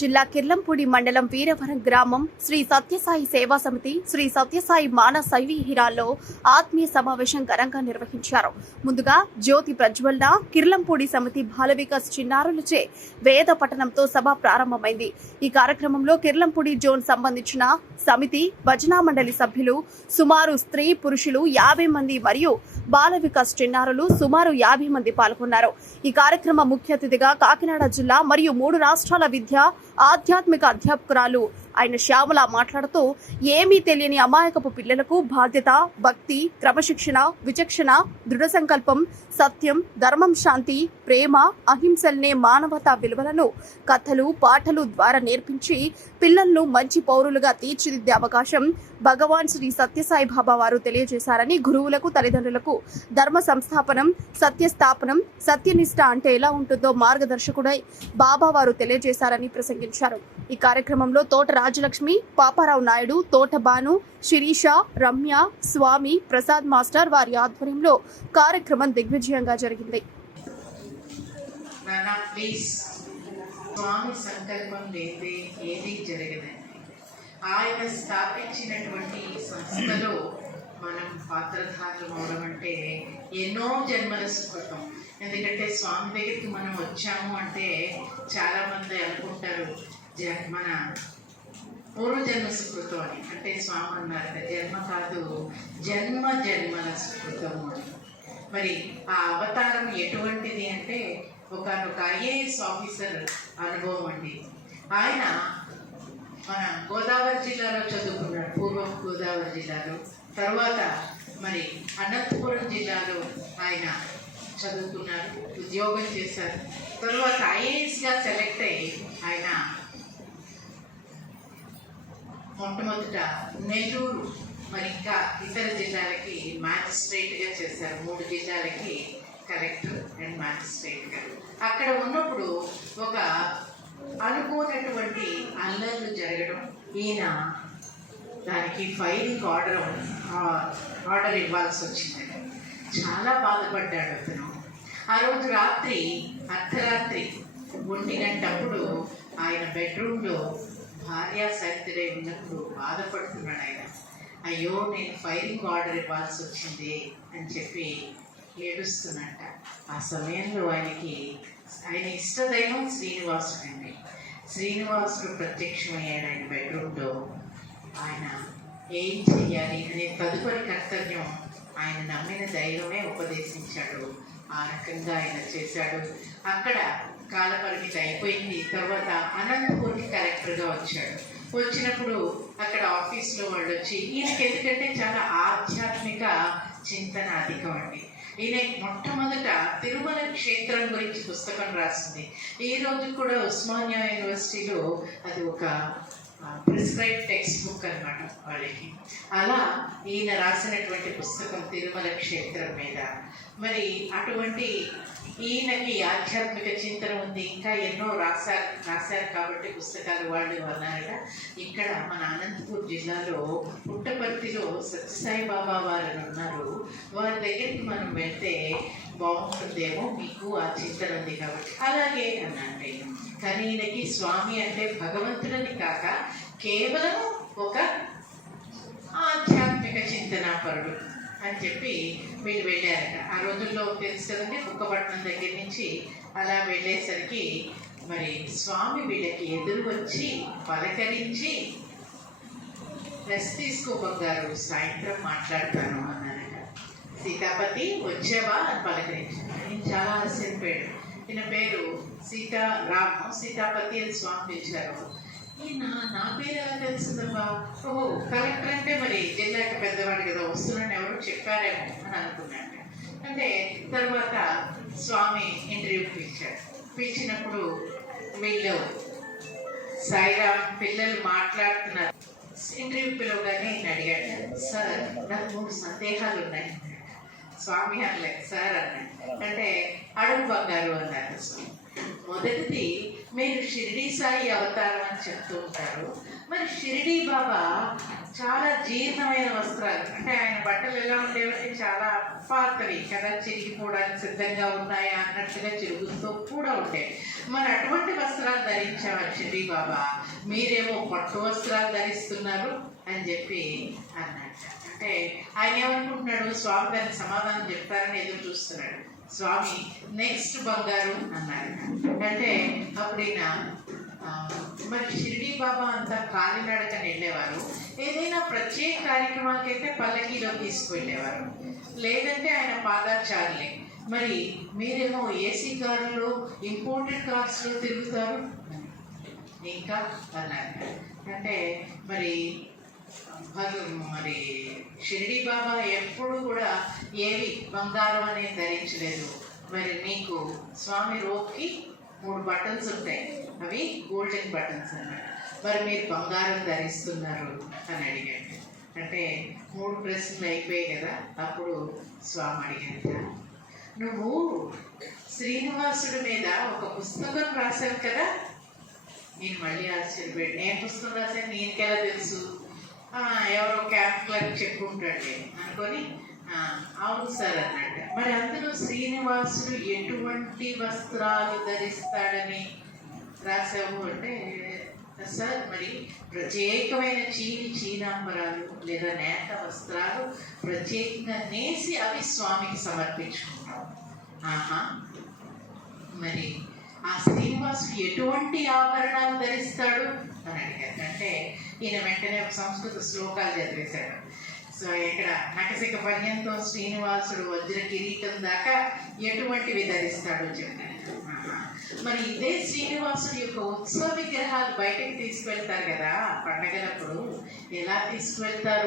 జిల్లా కిర్లంపూడి మండలం వీరవరం గ్రామం శ్రీ సత్యసాయి సేవా సమితి శ్రీ సత్యసాయి మాన శైవీహిరాల్లో ఆత్మీయ సమావేశం ఘనంగా నిర్వహించారు. ముందుగా జ్యోతి ప్రజ్వలన కిర్లంపూడి సమితి బాలవికాస్ చిన్నారులచే వేద పఠనంతో సభ ప్రారంభమైంది. ఈ కార్యక్రమంలో కిర్లంపూడి జోన్ సంబంధించిన సమితి భజనా మండలి సభ్యులు సుమారు స్త్రీ పురుషులు యాభై మంది మరియు బాల వికాస్ చిన్నారులు సుమారు యాభై మంది పాల్గొన్నారు. ఈ కార్యక్రమ ముఖ్య అతిథిగా కాకినాడ జిల్లా మరియు మూడు రాష్ట్రాల విద్య ఆధ్యాత్మిక అధ్యాపకురాలు ఆయన శ్యామల మాట్లాడుతూ ఏమీ తెలియని అమాయకపు పిల్లలకు బాధ్యత భక్తి క్రమశిక్షణ విచక్షణ దృఢ సంకల్పం సత్యం ధర్మం శాంతి ప్రేమ అహింసల్నే మానవతా విలువలను కథలు పాటలు ద్వారా నేర్పించి పిల్లలను మంచి పౌరులుగా తీర్చిదిద్దే అవకాశం భగవాన్ శ్రీ సత్యసాయి బాబా వారు తెలియజేశారని గురువులకు తల్లిదండ్రులకు ధర్మ సంస్థాపనం సత్యస్థాపనం సత్యనిష్ట అంటే ఎలా ఉంటుందో మార్గదర్శకుడై బాబా వారు తెలియజేశారని అందించారు ఈ కార్యక్రమంలో తోట రాజలక్ష్మి పాపారావు నాయుడు తోట భాను శిరీష రమ్య స్వామి ప్రసాద్ మాస్టర్ వారి ఆధ్వర్యంలో కార్యక్రమం దిగ్విజయంగా జరిగింది. స్వామి సంకల్పం లేదే ఏది జరగదండి. ఆయన స్థాపించినటువంటి సంస్థలో మనం పాత్రధారులు అవడం అంటే ఎన్నో జన్మల సుకృతం ఎందుకంటే స్వామి దగ్గరికి మనం వచ్చాము అంటే చాలామంది అనుకుంటారు జ మన పూర్వజన్మ సుకృతం అని. అంటే స్వామి అన్నారు జన్మ కాదు జన్మ జన్మల సుకృతము అని. మరి ఆ అవతారం ఎటువంటిది అంటే ఒకనొక ఒక ఐఏఎస్ ఆఫీసర్ అనుభవం అండి. ఆయన మన గోదావరి జిల్లాలో చదువుకున్నాడు గోదావరి జిల్లాలో తర్వాత మరి అనంతపురం జిల్లాలో ఆయన చదువుకున్నారు ఉద్యోగం చేశారు. తర్వాత ఐఏఎస్గా సెలెక్ట్ అయ్యి ఆయన మొట్టమొదట నెల్లూరు మరి ఇంకా ఇతర జిల్లాలకి మ్యాజిస్ట్రేట్గా చేశారు. మూడు జిల్లాలకి కలెక్టర్ అండ్ మ్యాజిస్ట్రేట్గా అక్కడ ఉన్నప్పుడు ఒక అనుకోనటువంటి అల్లర్లు జరగడం ఈయన దానికి ఫైరింగ్ ఆర్డర్ ఆర్డర్ ఇవ్వాల్సి వచ్చిందండి చాలా బాధపడ్డాడు అతను. ఆ రోజు రాత్రి అర్ధరాత్రి ఒంటి గంటప్పుడు ఆయన బెడ్రూమ్లో భార్య సరితిరై ఉన్నప్పుడు బాధపడుతున్నాడు ఆయన. అయ్యో నేను ఫైరింగ్ ఆర్డర్ ఇవ్వాల్సి వచ్చింది అని చెప్పి ఏడుస్తున్నట్ట. ఆ సమయంలో ఆయనకి ఆయన ఇష్టదైవం శ్రీనివాసుడు అండి శ్రీనివాసుడు ప్రత్యక్షమయ్యాడు ఆయన బెడ్రూమ్లో. ఆయన ఏం చేయాలి అనే తదుపరి కర్తవ్యం ఆయన నమ్మిన దైవమే ఉపదేశించాడు. ఆ రకంగా ఆయన చేశాడు. అక్కడ కాలపరిమితి అయిపోయింది. తర్వాత అనంతపూర్కి కలెక్టర్గా వచ్చాడు. వచ్చినప్పుడు అక్కడ ఆఫీస్లో వాళ్ళు వచ్చి ఈయనకి ఎందుకంటే చాలా ఆధ్యాత్మిక చింతన అధికం అండి. ఈయన మొట్టమొదట తిరుమల క్షేత్రం గురించి పుస్తకం రాసింది. ఈ రోజు కూడా ఉస్మానియా యూనివర్సిటీలో అది ఒక ప్రిస్క్రైబ్ టెక్స్ట్ బుక్ అనమాట వాళ్ళకి. అలా ఈయన రాసినటువంటి పుస్తకం తిరుమల క్షేత్రం మీద. మరి అటువంటి ఈయనకి ఆధ్యాత్మిక చింతన ఉంది. ఇంకా ఎన్నో రాశారు రాశారు కాబట్టి పుస్తకాలు వాళ్ళు అన్నారట. ఇక్కడ మన అనంతపూర్ జిల్లాలో పుట్టపర్తిలో సత్యసాయి బాబా వారు ఉన్నారు. వారి దగ్గరికి మనం వెళ్తే బాగుంటుందేమో మీకు ఆ చింతన ఉంది కాబట్టి. అలాగే అన్నాను నేను కానీ ఈయనకి స్వామి అంటే భగవంతుడని కాక కేవలం ఒక ఆధ్యాత్మిక చింతనాపరుడు అని చెప్పి వీళ్ళు వెళ్ళారట. ఆ రోజుల్లో తెలుసు కదండి కుక్కపట్నం దగ్గర నుంచి అలా వెళ్ళేసరికి మరి స్వామి వీళ్ళకి ఎదురు వచ్చి పలకరించి రెస్ట్ తీసుకో బంగారు సాయంత్రం మాట్లాడతాను అన్నారు. సీతాపతి వచ్చావా అని పలకరించాను నేను చాలా ఆశ్చర్యపోయాడు ఈయన పేరు సీతారాము సీతాపతి అని స్వామి పిలిచారు. ఈయన నా పేరు ఎలా తెలిసిందమ్మా ఓహో కలెక్టర్ అంటే మరి జిల్లాకి పెద్దవాడు కదా వస్తున్నాను ఎవరు చెప్పారేమో అని అనుకున్నాను అంటే తర్వాత స్వామి ఇంటర్వ్యూ పిలిచాడు. పిలిచినప్పుడు వీళ్ళు సాయిరామ్ పిల్లలు మాట్లాడుతున్నారు. ఇంటర్వ్యూ పిలవగానే అడిగాడు సార్ నాకు మూడు సందేహాలు ఉన్నాయి. స్వామి అనలేదు సార్ అన్నాడు అంటే అడుగు బంగారు అన్నారు. మొదటిది మీరు షిరిడి సాయి అవతారం అని చెప్తూ ఉంటారు. మరి షిరిడి బాబా చాలా జీర్ణమైన వస్త్రాలు. అంటే ఆయన బట్టలు ఎలా ఉండేవంటే చాలా పాతవి. కదా చిరిగిపోవడానికి సిద్ధంగా ఉన్నాయా అన్నట్టుగా చిరుగుతూ కూడా ఉంటాయి మరి అటువంటి వస్త్రాలు ధరించామని షిరిడి బాబా. మీరేమో పట్టు వస్త్రాలు ధరిస్తున్నారు అని చెప్పి అన్నట్టు. ఆయన ఏమనుకుంటున్నాడు? స్వామి దానికి సమాధానం చెప్తారని ఎదురు చూస్తున్నాడు. స్వామి నెక్స్ట్ బంగారు అన్నాడు. అంటే అప్పుడు ఈయన మరి షిరిడి బాబా అంతా కాలినడకని వెళ్ళేవారు. ఏదైనా ప్రత్యేక కార్యక్రమాలకైతే పల్లకీలో తీసుకువెళ్ళేవారు. లేదంటే ఆయన పాదాచారులే. మరి మీరేమో ఏసీ కారులో ఇంపోర్టెడ్ కార్స్లో తిరుగుతారు? ఇంకా అన్నారు అంటే మరి మరి షిరిడి బాబా ఎప్పుడు కూడా ఏవి బంగారం అనేది ధరించలేదు. మరి నీకు స్వామి రోప్కి మూడు బటన్స్ ఉంటాయి. అవి గోల్డెన్ బటన్స్ అన్నమాట. మరి మీరు బంగారం ధరిస్తున్నారు అని అడిగాడు. అంటే మూడు ప్రశ్నలు అయిపోయాయి కదా అప్పుడు స్వామి అడిగాడు నువ్వు శ్రీనివాసుడి మీద ఒక పుస్తకం రాశావు కదా? నేను మళ్ళీ ఆశ్చర్యపోయాడు నేను పుస్తకం రాశాను నీకెలా తెలుసు? ఎవరో క్యాప్ క్లర్క్ చెప్పుకుంటాడు అనుకొని అవును సార్ అన్నట్టు. మరి అందులో శ్రీనివాసుడు ఎటువంటి వస్త్రాలు ధరిస్తాడని రాసాము అంటే సార్ మరి ప్రత్యేకమైన చీని చీనాంబరాలు లేదా నేత వస్త్రాలు ప్రత్యేకంగా నేసి అవి స్వామికి సమర్పించుకుంటాం. ఆహా. మరి ఆ శ్రీనివాసుడు ఎటువంటి ఆభరణాలు ధరిస్తాడు? అని అడిగారు. అంటే ఈయన వెంటనే ఒక సంస్కృత శ్లోకాలు చదివేశాడు. సో ఇక్కడ నకసిక పర్యంతో శ్రీనివాసుడు వజ్ర కిరీటం దాకా ఎటువంటివి ధరిస్తాడో చెప్పాడు మరి ఇదే శ్రీనివాసుడు యొక్క ఉత్సవ విగ్రహాలు బయటకు తీసుకువెళ్తారు కదా పండగలప్పుడు ఎలా తీసుకువెళ్తారు